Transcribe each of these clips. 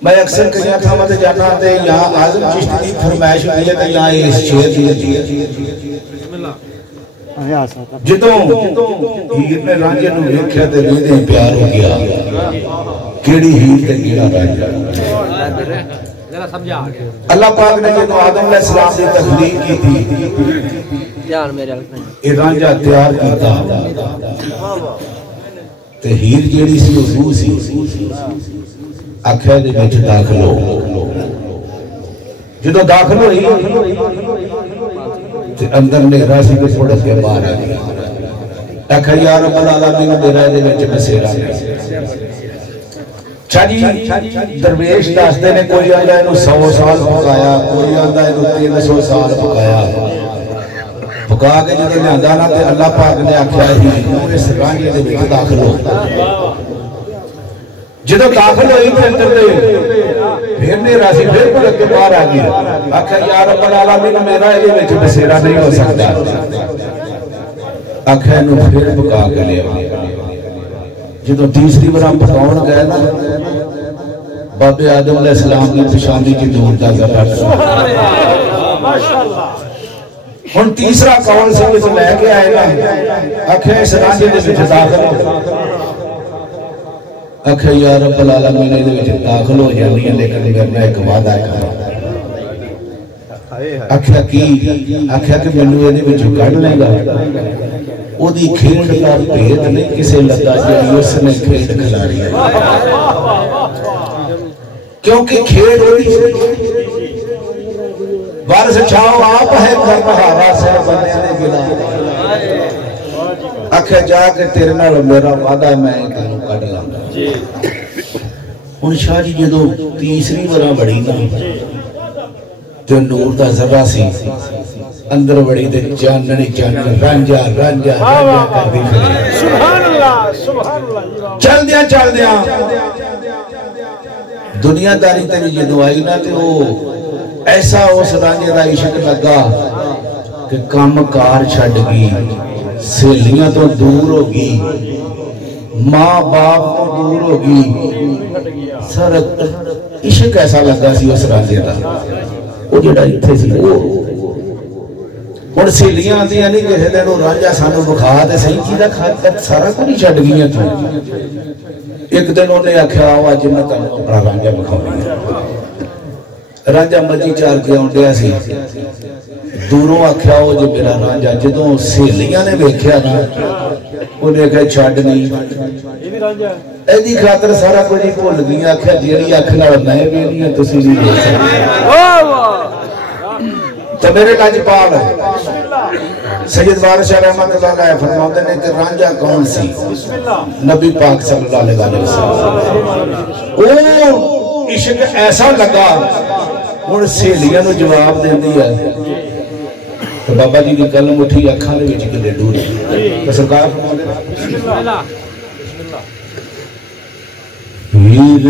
मैं अक्सर कई थावां ते जाना ते यहाँ आज़म चिश्ती की फरमाइश होती है, यहाँ इस शेर की होती है। जितों हीर ने रांझे नूं वेख्या ते वेदे प्यार हो गया, केड़ी हीर ते केड़ा रांझा। अल्लाह पाक ने जो आदम अलैहिस्सलाम की तख्लीक की थी, ये रांझा तैयार किया ते हीर जेड़ी सी वो रूह सी, आख्या दे विच दाखल हो। जो दाखल होई ते अंदर नेहरा सी ते थोड़ा के बाहर आ गया। आख्या या रब्बुल आलमीन मेरा दे विच बसेरा चाची दरवेश दसदे ने, कोई आंदा इहनूं 100 साल पकाया, कोई आंदा इहनूं 300 साल पकाया। पका के जो लियांदा ना ते अल्लाह पाक ने आख्या ही इस रांझे दे विच दाखल हो। जो दाखल हुई थे अंदर दे फिर नेहरा सी, फिर भुलक के बाहर आ गया। आख्या या रब्बुल आलमीन मेरा इहदे विच बसेरा नहीं हो सकता। आख्या इहनूं फिर पका के लिया। जो तीसरी बार पकाउण गए ना, बाबे आदम अलैहिस्सलाम की पेशानी च दूर दा जबर। हुण तीसरा कौल से जो लैके आए ना, आख्या इस रांझे दे विच दाखल हो। आख्या या रब्बुल आलमीन इहदे विच दाखल हो जानी है, लेकिन मेरे नाल एक वादा कर। आख्या की? आख्या कि मैनूं इहदे विचों कढ लेगा। ओदी खेड का भेद नहीं किसे लगा जिहड़ी उसने खेड खिलारी है, क्योंकि खेड ओदी वारिस छाओ आप है घर बहारा से बंदे ने गिला। आख्या जाके तेरे नाल मेरा वादा है, मैं तैनूं कढ लांगा। हुण शाह जी जो तीसरी बार बड़ी ना, जो नूर दा जर्रा सी अंदर बड़ी ते चाननी चाननी रांझा रांझा रांझा करदी फिरी। सुभान अल्लाह सुभान अल्लाह। चलदियां दुनियादारी ते जो आई ना, ते वो ऐसा उस रांझे दा इश्क लगा कि काम कार छड्ड गई, सहेलियां तो दूर हो गई, मां बाप तो दूर हो गई। सारा इश्क ऐसा लगा सी उस रांझे दा। वो जिहड़ा इत्थे सी वो हुण सहेलियां आंदियां नहीं किसी दिन रांझा सानू विखा ते सही किहदा खातर सारा कुछ ही छड्ड गईयां तूं। एक दिन उन्हें आख्या आओ अज मैं तुहानू अपना रांझा विखाउणी। रांझा मजी चार के आउंदिया सी, दूरों आख्या वो जो मेरा रांझा। जदों सहेलियां ने वेख्या ना, उन्हें आख्या छड्ड नहीं, एदी खातर सारा कुछ ही भुल गई। आख्या जेहड़ी अख नाल मैं वेखनी है तुसीं नहीं देख सकदे। तो मेरे लाजपाल सैयद वारिस रहमतुल्लाह अलैह फरमाते हैं कि रांझा कौन सी? नबी पाक सल्लल्लाहु अलैहि वसल्लम। ओ इश्क ऐसा लगा, हुण सहेलियां नूं जवाब देंदी है तो बाबा जी की कलम उठी अखां दे विच किते दूर तो सरकार फरमाते बिस्मिल्लाह वीर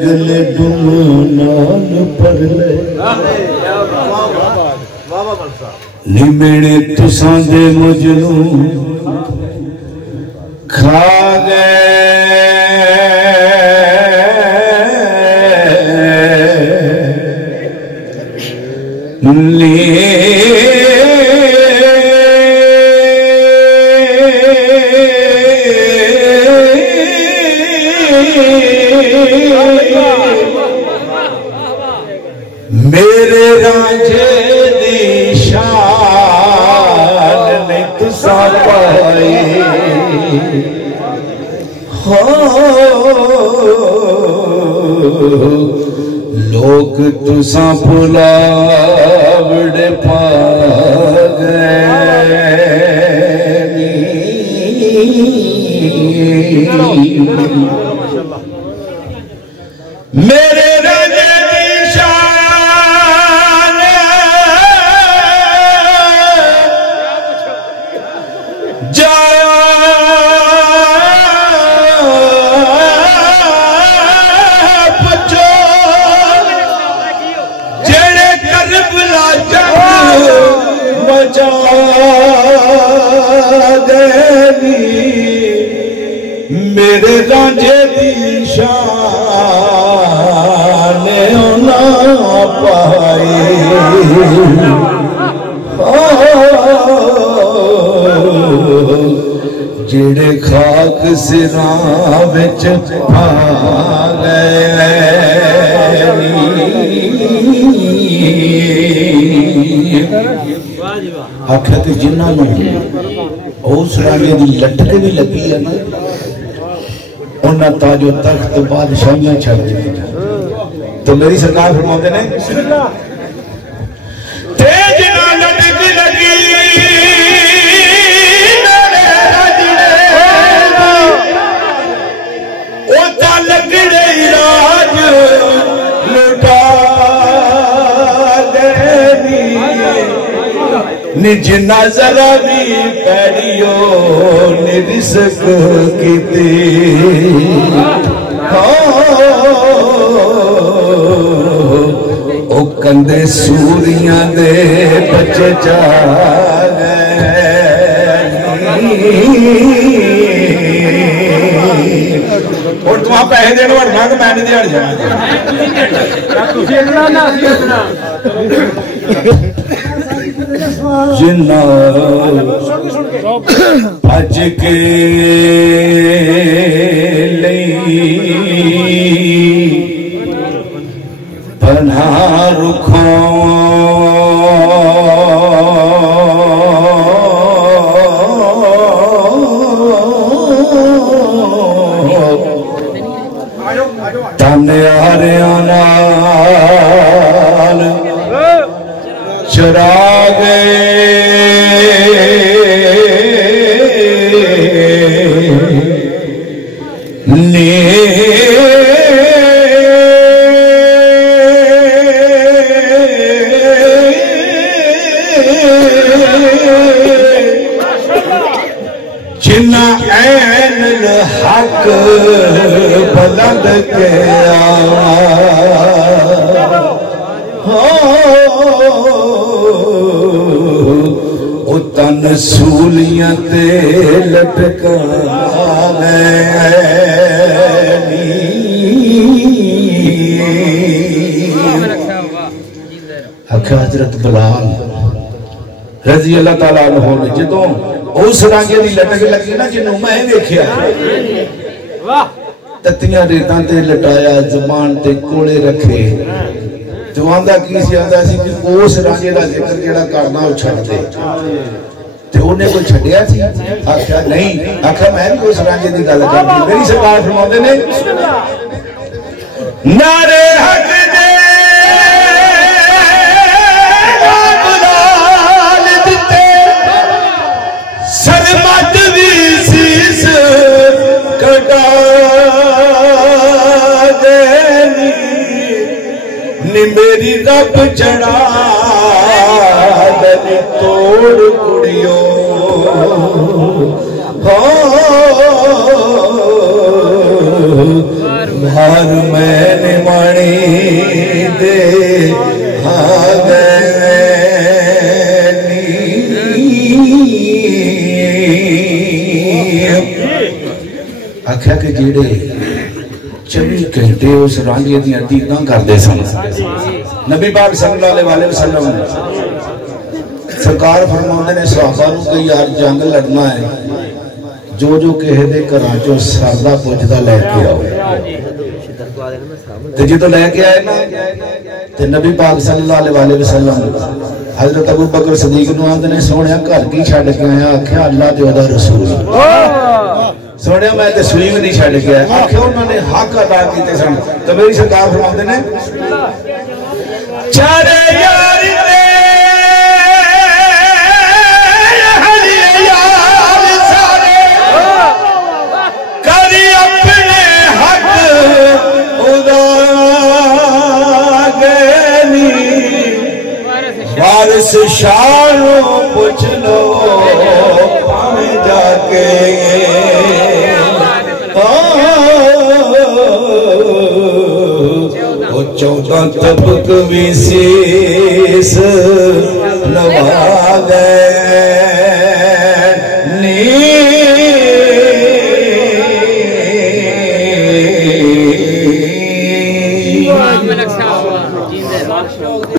गले डुमनान पर ले निमेड़े तुसां दे मुझनू खा गए मेरे रांझे दी शान ने तुसा पाई हो लोग तुसा भुलावड़े पा गए मेरे रांझे दी शान जाया बचो जेड़े करबला जंग मचा गए मेरे मेरे रांझे दी शान ना पाए जेड़े खाक सिरां विच आ गए आख्या कि जिन्होंने उस राजे की लटक भी लगी है ना उन्हें ताजो तख्त बादशाहियां छड़ दी। तो मेरी सरकार फरमाते ने तेज ना लटक लगी जिन्ना जरा भी पैरियो निरिसक कीती ओ कंदे सूरियां दे बच्चे जा और तुम पैसे देने वड़ना कि मैं नहीं दिहाड़ी जाना जिन्ना भज के पना रुखों तने आरियानाल चरा गए जिन्ना ऐन हक बुलंद के तन सूलियां ते लटका आख्या हजरत बिलाल रजी अल्लाह तआला अन्हु ने जदों उस रांझे की लटक लगी ना जिन्हों मैं वेख्या तत्तियां रेतां ते लटाया जबान ते कोले रखे तो आंदा की सी आंदा सी कि उस रांझे का जिक्र जेड़ा करना वो छड्ड दे ते उन्हें कोई छड्डिया सी आख्या नहीं आख्या मैं भी उस रांझे की गल करदी मेरी सरकार फरमाते ने नारे हक दे बुलाल दिते सरमत भी सीस कटा देनी नी मेरी रब चढ़ा दनी तोड़ कुड़ियो हर मैंने मणि दे आख्या कि जेड़े 24 घंटे उस रांझे दी दीदां करते सन नबी पाक सल्लल्लाहु अलैहि वसल्लम सरकार फरमाते ने सहाबा नूं कि यार जंग लड़ना है जो जो किसी दे घरां चों सरदा पुजदा लैके आओ ते जो लैके आए ना ते नबी पाक सल्लल्लाहु अलैहि वसल्लम हजरत अबू बकर सदीक नूं आंदे ने सोहणिया घर की छड्ड के आया आख्या अल्लाह ते ओदा रसूल सोने मैं तो सुई भी नहीं छड़ गया आखिर उन्होंने हक अदा किए सन तो मेरी सरकार फरमाते ने चारे यार सारे करी अपने हक उदा गनी वारिस शाह पूछ लो जाके वो 14 तबक भी शीस नवा गए मलक साहब